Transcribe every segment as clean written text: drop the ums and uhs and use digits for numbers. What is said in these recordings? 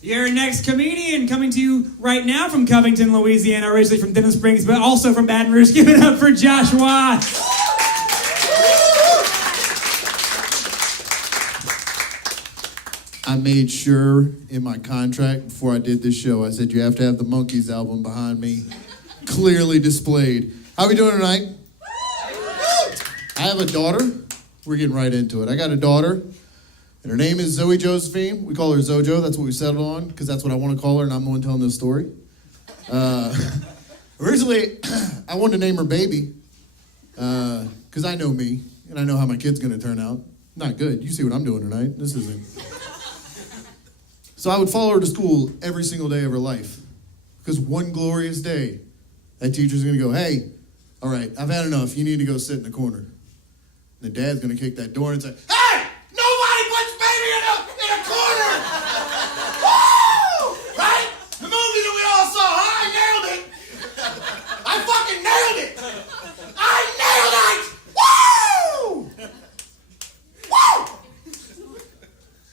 Your next comedian coming to you right now from Covington, Louisiana, originally from Denham Springs, but also from Baton Rouge. Give it up for Josh Watts. I made sure in my contract before I did this show, I said you have to have the Monkees album behind me clearly displayed. How are we doing tonight? I have a daughter. We're getting right into it. I got a daughter, and her name is Zoe Josephine. We call her Zojo. That's what we settled on, because that's what I want to call her, and I'm the one telling this story. Originally, I wanted to name her Baby, because I know me, and I know how my kid's going to turn out. Not good. You see what I'm doing tonight. This isn't. So I would follow her to school every single day of her life, because one glorious day, that teacher's going to go, hey, all right, I've had enough. You need to go sit in the corner. And the dad's going to kick that door and say, hey, nobody puts Baby in a corner! Woo! Right? The movie that we all saw, huh? I nailed it! I fucking nailed it! I nailed it! Woo! Woo!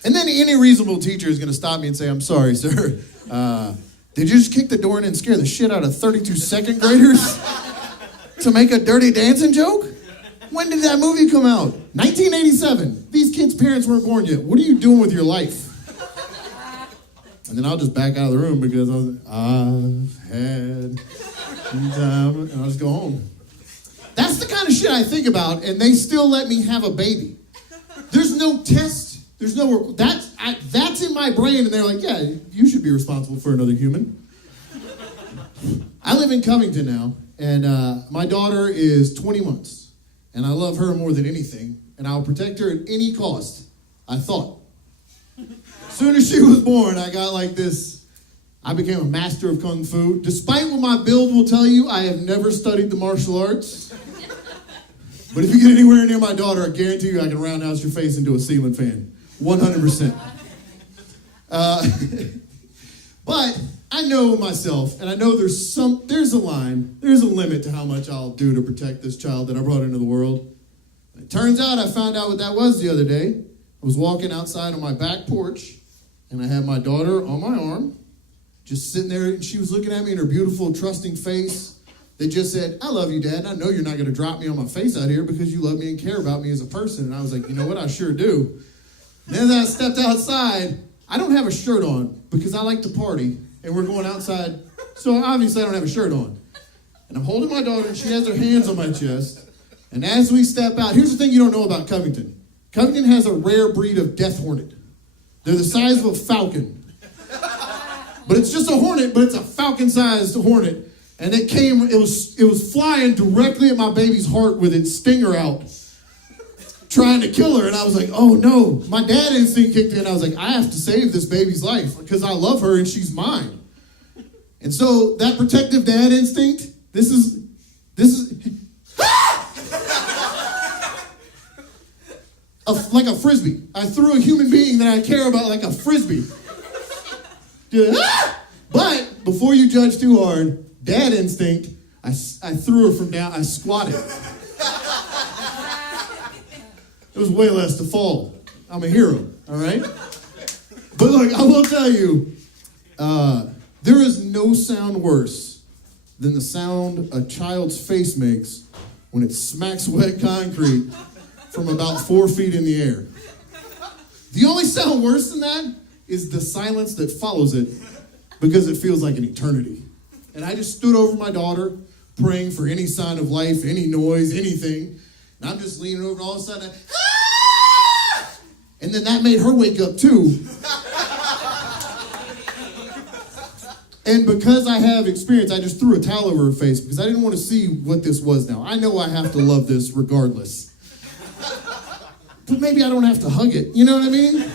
And then any reasonable teacher is going to stop me and say, I'm sorry, sir. Did you just kick the door in and scare the shit out of 32 second graders to make a Dirty Dancing joke? When did that movie come out? 1987. These kids' parents weren't born yet. What are you doing with your life? And then I'll just back out of the room because I've had some time, and I'll just go home. That's the kind of shit I think about, and they still let me have a baby. There's no test. There's no work. That's in my brain, and they're like, yeah, you should be responsible for another human. I live in Covington now, and my daughter is 20 months. And I love her more than anything, and I'll protect her at any cost, I thought. As soon as she was born, I got like this. I became a master of Kung Fu. Despite what my build will tell you, I have never studied the martial arts. But if you get anywhere near my daughter, I guarantee you I can roundhouse your face into a ceiling fan. 100%. But I know myself, and I know there's a line, there's a limit to how much I'll do to protect this child that I brought into the world. It turns out I found out what that was the other day. I was walking outside on my back porch, and I had my daughter on my arm, just sitting there, and she was looking at me in her beautiful, trusting face that just said, I love you, Dad. I know you're not going to drop me on my face out here because you love me and care about me as a person. And I was like, you know what? I sure do. And then as I stepped outside, I don't have a shirt on because I like to party, and we're going outside, so obviously I don't have a shirt on. And I'm holding my daughter, and she has her hands on my chest, and as we step out, here's the thing you don't know about Covington. Covington has a rare breed of death hornet. They're the size of a falcon. But it's just a hornet, but it's a falcon-sized hornet, and it was flying directly at my baby's heart with its stinger out, trying to kill her, and I was like, oh no. My dad instinct kicked in. I was like, I have to save this baby's life because I love her and she's mine. And so that protective dad instinct, this is like a frisbee. I threw a human being that I care about like a frisbee. But before you judge too hard, dad instinct, I threw her from down, I squatted. It was way less to fall. I'm a hero, all right? But look, I will tell you, there is no sound worse than the sound a child's face makes when it smacks wet concrete from about 4 feet in the air. The only sound worse than that is the silence that follows it because it feels like an eternity. And I just stood over my daughter, praying for any sign of life, any noise, anything. And I'm just leaning over, and all of a sudden, and then that made her wake up too. And because I have experience, I just threw a towel over her face because I didn't want to see what this was now. I know I have to love this regardless. But maybe I don't have to hug it. You know what I mean?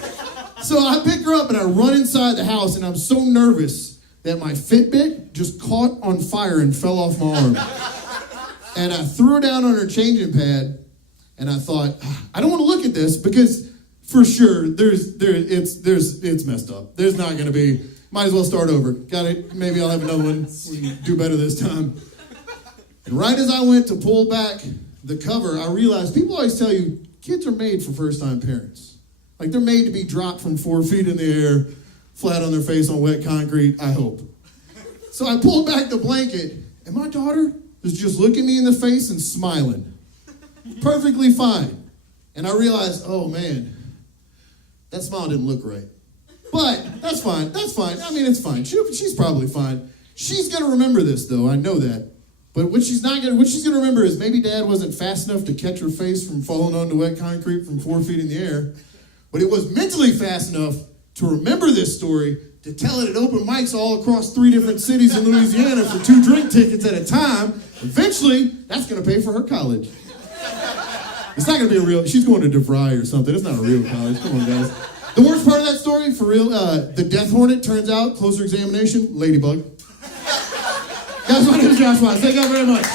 So I pick her up and I run inside the house, and I'm so nervous that my Fitbit just caught on fire and fell off my arm. And I threw her down on her changing pad, and I thought, I don't want to look at this because for sure it's messed up. There's not going to be. Might as well start over. Got it. Maybe I'll have another one. We can do better this time. And right as I went to pull back the cover, I realized people always tell you kids are made for first-time parents. Like they're made to be dropped from 4 feet in the air flat on their face on wet concrete, I hope. So I pulled back the blanket, and my daughter was just looking me in the face and smiling. Perfectly fine. And I realized, oh man, that smile didn't look right. But that's fine. That's fine. I mean, it's fine. She's probably fine. She's gonna remember this, though. I know that. But what she's gonna remember is maybe Dad wasn't fast enough to catch her face from falling onto wet concrete from 4 feet in the air. But it was mentally fast enough to remember this story, to tell it at open mics all across 3 different cities in Louisiana for 2 drink tickets at a time. Eventually, that's gonna pay for her college. It's not gonna be a real. She's going to DeVry or something. It's not a real college. Come on, guys. The worst part of that story, for real, the death hornet, turns out, closer examination, ladybug. Guys, my name is Josh Wise. Thank you all very much.